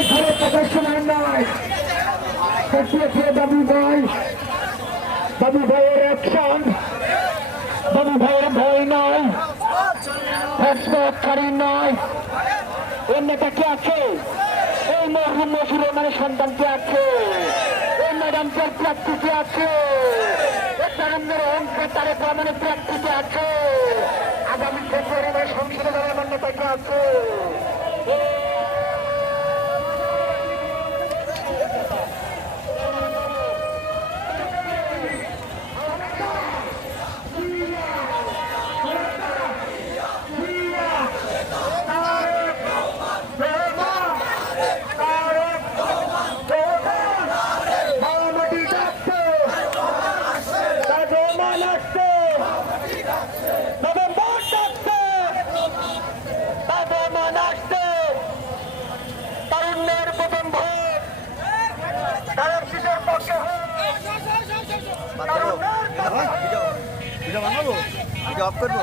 এখানে প্রদর্শনের নয় বাবু ভাই। বাবু ভাইয়ের অ্যাকশন বাবু ভাইয়ের ভয় নয় হস্তকারী নয় এর কে আছে? এই মরহুম মসুর রহমানের সন্তান কে আছে? এই ম্যাডামটার প্রার্থী কে আছে? তারুণ্যের অঙ্কে তারে প্রমাণের প্রার্থী কে আছে? আগামী ফেব্রুয়ারি মাসে সংসদে যাওয়ার নেতা কে আছে? পক্ষে বানাবো? অফ করব?